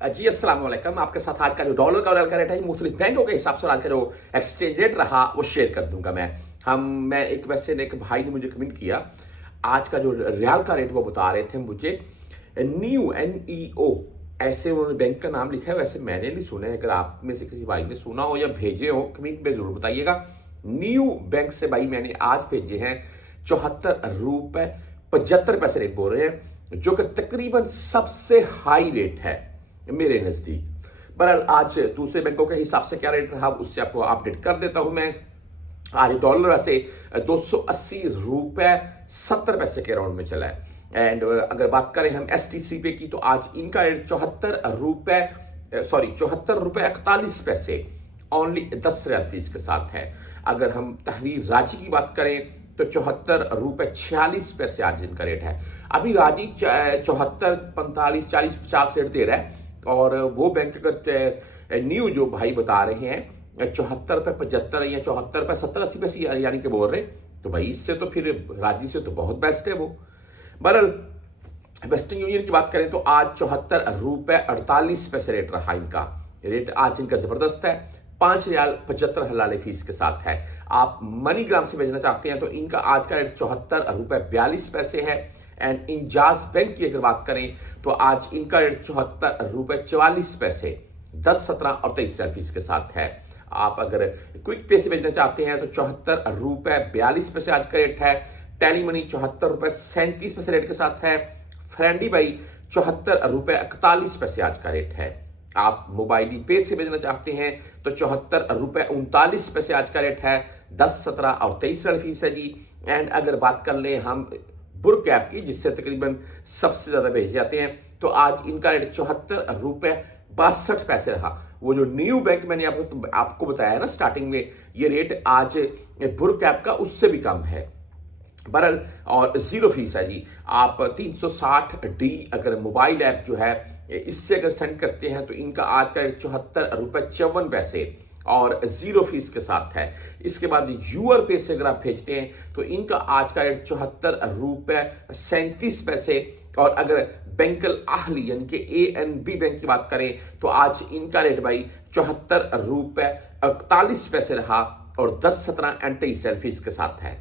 जी अस्सलाम वालेकुम। आपके साथ आज का जो डॉलर का रेट है मुख्तलिफ बैंकों के हिसाब से आज का जो एक्सचेंज रेट रहा वो शेयर कर दूंगा मैं एक वैसे एक भाई ने मुझे कमेंट किया, आज का जो रियाल का रेट वो बता रहे थे मुझे, न्यू NEO ऐसे उन्होंने बैंक का नाम लिखा है। वैसे मैंने नहीं सुना है, अगर आप में से किसी भाई ने सुना हो या भेजे हो कमेंट में जरूर बताइएगा। न्यू बैंक से भाई मैंने आज भेजे हैं 74 रुपए 75 पैसे रेट बोल रहे हैं, जो कि तकरीबन सबसे हाई रेट है मेरे नजदीक। बहरहाल आज दूसरे बैंकों के हिसाब से क्या रेट रहा उससे आपको अपडेट कर देता हूं मैं। आज डॉलर वैसे 280 रुपए 70 पैसे के राउंड में चला है। एंड अगर बात करें हम STC पे की, तो आज इनका रेट 74 रुपए ओनली 10 रियाल फीस के साथ है। अगर हम तहरीर रांची की बात करें तो 74 रुपए 46 पैसे आज इनका रेट है। अभी रांची 74 45 40 50 रेट दे रहा है, और वो बैंक अगर न्यू जो भाई बता रहे हैं 74 रुपए 75 या 74 रुपए 70 80 पैसे यानी कि बोल रहे, तो भाई इससे तो फिर रांची से तो बहुत बेस्ट है वो। बहरहाल वेस्टर्न यूनियन की बात करें तो आज 74 रुपए 48 पैसे रेट रहा इनका। रेट आज इनका जबरदस्त है, 5 रियाल 75 हलाले फीस के साथ है। आप मनीग्राम से भेजना चाहते हैं तो इनका आज का रेट 74 रुपए 42 पैसे है। एंड इंजाज बैंक की अगर बात करें तो आज इनका रेट 74 रुपए 44 पैसे 10 17 और 23 रियाल फीस के साथ है। आप अगर क्विक पे से भेजना चाहते हैं तो 74 रुपए 42 पैसे आज का रेट है। टैली मनी 74 रुपए 37 पैसे रेट के साथ है। फ्रेंडी भाई 74 रुपए 41 पैसे आज का रेट है। आप मोबाइल पे से भेजना चाहते हैं तो 74 रुपए 39 पैसे आज का रेट है। 10 17 और 23 रियाल फीस है जी। एंड अगर बात कर लें हम बुर कैप की, जिससे तकरीबन सबसे ज्यादा भेजे जाते हैं, तो आज इनका रेट 74 रुपए 62 पैसे रहा। वो जो न्यू बैंक मैंने आपको बताया ना स्टार्टिंग में, ये रेट आज बुर कैप का उससे भी कम है। बहरहाल और जीरो फीस है जी। आप 360D अगर मोबाइल ऐप जो है इससे अगर सेंड करते हैं तो इनका आज का रेट 74 रुपए 54 पैसे और जीरो फीस के साथ है। इसके बाद यूआर पे से अगर आप भेजते हैं तो इनका आज का रेट 74 रुपए 37 पैसे। और अगर बैंकल आहली यानी कि ANB बैंक की बात करें तो आज इनका रेट भाई 74 रुपए 41 पैसे रहा, और 10 17 एंड 23 फीस के साथ है।